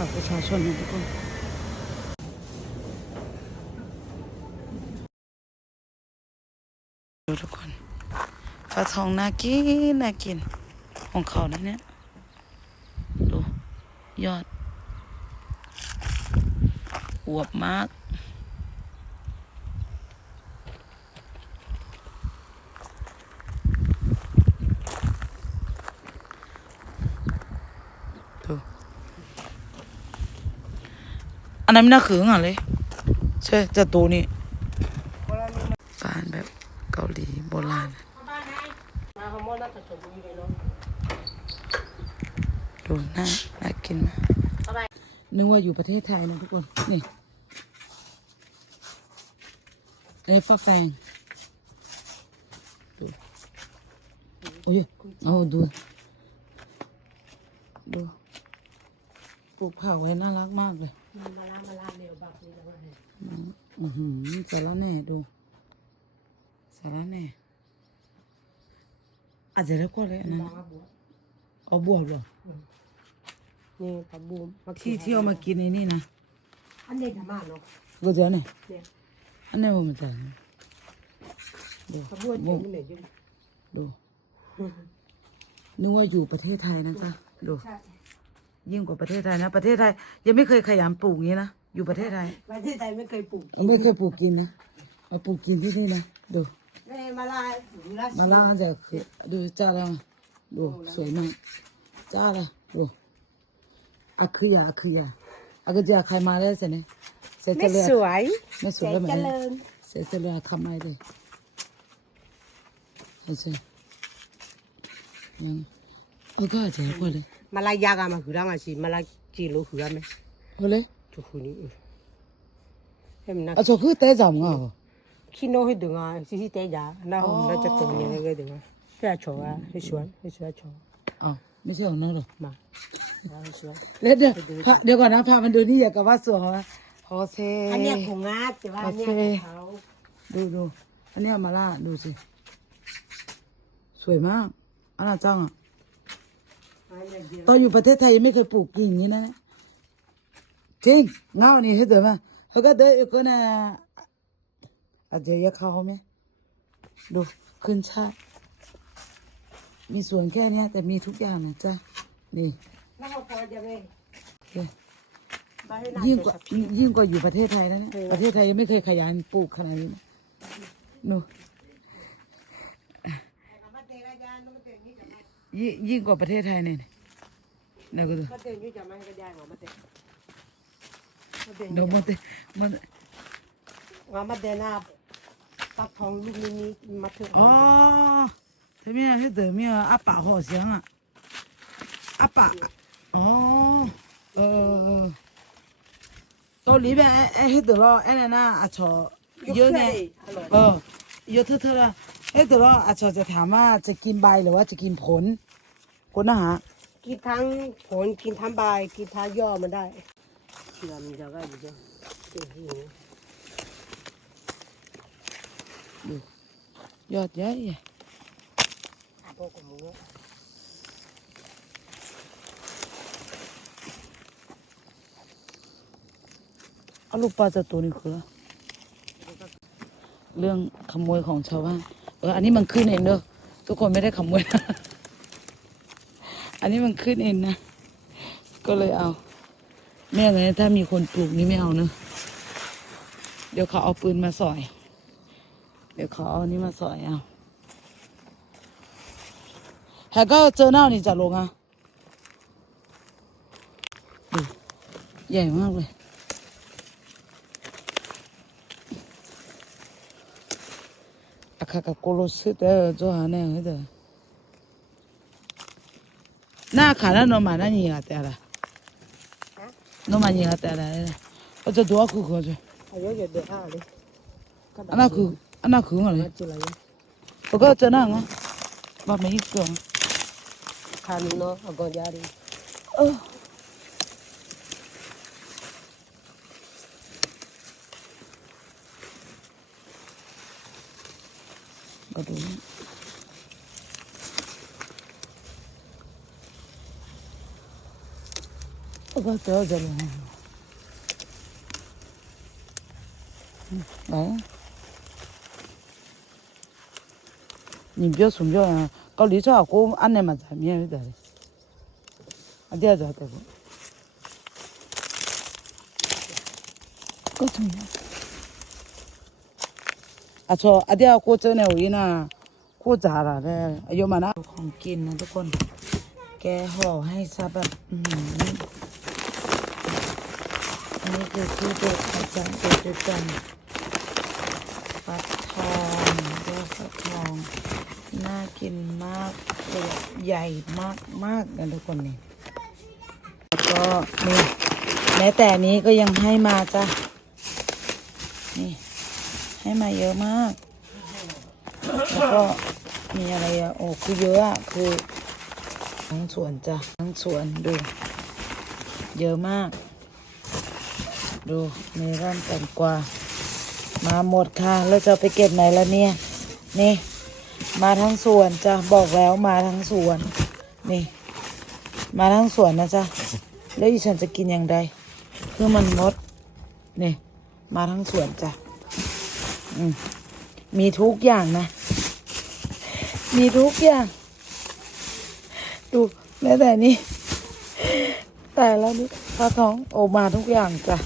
บัตรประชาชนนะทุกคนดูทุกคนปลาทองน่ากินน่ากิน ของเขานะเนี่ยดูยอดอวบมาก อันนั้นไม่น่าขืนอะเลยใช่จะตัวนี้บ้านแบบเกาหลีโบราณมาขโมยน่าจะชมวิวเลยเนาะดูน่าน่ากินมากนึกว่าอยู่ประเทศไทยนะทุกคน นี่ไอ้ฟักแตงดูโอ้ยเอาดู ดูปลูกผักไว้น่ารักมากเลย มาลามาลาเร็วบักนี่จังเลยอือหือสาระแหน่ดูสาระแหน่อาจจะแล้วก็เลยอันนั้นบางบัวเอาบวบเหรอนี่ปลาบูมที่ที่เอามากินในนี่นะอันนี้ธรรมะเนาะก็เจอเนี่ยเนี่ยอันนี้ผมจะดูปลาบัวจริงนี่เหม็นจริงดูนึกว่าอยู่ประเทศไทยนะจ๊ะดูใช่ ยิ่งกว่าประเทศไทยนะ ประเทศไทย ยังไม่เคยขยันปลูกอย่างนี้นะ อยู่ประเทศไทย ประเทศไทยไม่เคยปลูกไม่เคยปลูกกินนะมาปลูกกินที่นี่นะดูแม่มาลาอยู่ราชมาล่าจะคือดูจ้าแล้วดูสวยมากจ้าละดูอะคือยาอะคือยาอะก็จะใครมาได้สิเนี่ยเสร็จไม่เลยสวยไม่สวยแล้วเหมือนเจกันริญเสร็จเลยคำไม่เลยเอาสิยังเออก็อาจจะพอเลย มาลายากามาคือรามาสิมาลาจีโลคือราไหมพอเลยทุกคนนี่เห็นนะอะชอบคือเต้จำอะขี้โน่ให้ดึงอะซิซิเตยาน่าหงน่าจะตรงนี้ก็ดึงอะเพื่อโชว์อะให้สวยให้สวยโชว์อ้าวไม่ใช่ของน้องหรอมาให้สวยเดี๋ยวเดี๋ยวพาเดี๋ยวก่อนนะพามันดูนี่อย่ากับว่าสวยว่าโฮเซอันเนี้ยของงัดแต่ว่าอันเนี้ยของเขาดูดูอันเนี้ยมาล่าดูสิสวยมากอันน่าจังอะ อันเนี้ยเดียว ตอนอยู่ประเทศไทยยังไม่เคยปลูกกิ่งอย่างนี้นะจริงเงานี่ให้เดี๋ยวมาเขาก็เดินก็น่ะอาจจะยาเขาไหมดูขึ้นชาติมีสวนแค่เนี้ยแต่มีทุกอย่างนะจ๊ะนี่แล้วเขาพอจะไม่โอเคบ้านให้น่ายิ่งจะกว่าสับยิ่งกว่าอยู่ประเทศไทยแล้วเนี่ยประเทศไทยยังไม่เคยขยันปลูกขนาดนี้นะหนูยิ่งยิ่งกว่าประเทศไทยเนี่ย แล้วก็มาเตะยุ่จะมากระยายหมอมาเตะมาเตะโดนมาเตะมาว่ามาเดินน้าตักทองลูกนี้มาถึงอ๋อทำไมให้เตะเมียอาป่าห่อเสียงอะอาป่าอ๋อเออตอนนี้แบบไอ้ให้เตะรอไอ้นั่นน่ะอะชอเยอะเนี่ยเออเยอะเท่าเท่าละไอ้เตะรออะชอจะถามว่าจะกินใบหรือว่าจะกินผลคนนะฮะ กินทั้งผลกินทั้งใบกินทั้งยอดมันได้เชื่อมจะก็อยู่จ้ะโอ้โหยอดใหญ่พวกหมูเอาลูกปลาจะตัวนี้คือเรื่องขโมยของชาวบ้านเอออันนี้มันขึ้นเองเด้อทุกคนไม่ได้ขโมย อันนี้มันขึ้นเองนะ ก็เลยเอาแม่เลยถ้ามีคนปลูกนี่ไม่เอาเนอะเดี๋ยวเขาเอาปืนมาสอย เดี๋ยวเขาเอาอันนี้มาสอยเอาแฮก็เจอหน้านี่จะลงอะใหญ่มากเลยอาคากับโกโลสึเด na kara no mana ni ga tara no mana ni ga tara o to do ku ko jo ayo ge de ha le ana ku ana ku ngale o ga ta na nga ba me ko kan no o go ja ri oh 我搞这个了。来，你不要怂叫呀！搞你这我安尼嘛在面的，啊，第二个这个，搞怎么样？อ่ะชออ่ะเดี๋ยวกูเจอในวินะกูจ่าละเด้ออายุมานะของกินนะทุกคน แกห่อให้ซะแบบอือหืออั นี้คือที่เด็ดจารย์เด็ดด้วยกันฟักทองเรียฟักทอง น่ากินมากเลยใหญ่มากมากนะทุกคนนี่แล้วก็นี่แม้แต่นนี้ก็ยังให้มาจ้ะ นี่ ให้มาเยอะมาก แล้วก็มีอะไรอะโอ้คือเยอะอะคือทั้งสวนจ้ะทั้งสวนดู เยอะมาก ดูเมลอนแตงกวามาหมดค่ะ แล้วจะไปเก็บไหนแล้วเนี่ย นี่ มาทั้งสวนจ้ะบอกแล้วมาทั้งสวน นี่ มาทั้งสวนนะจ๊ะ แล้วอีฉันจะกินอย่างไรคือมันงดนี่ มาทั้งสวนจ้ะ อืมมีทุกอย่างนะ มีทุกอย่าง ดูแม้แต่นี้แต่แล้วนี่ปลาท้องโอมาทุกอย่างจ้ะ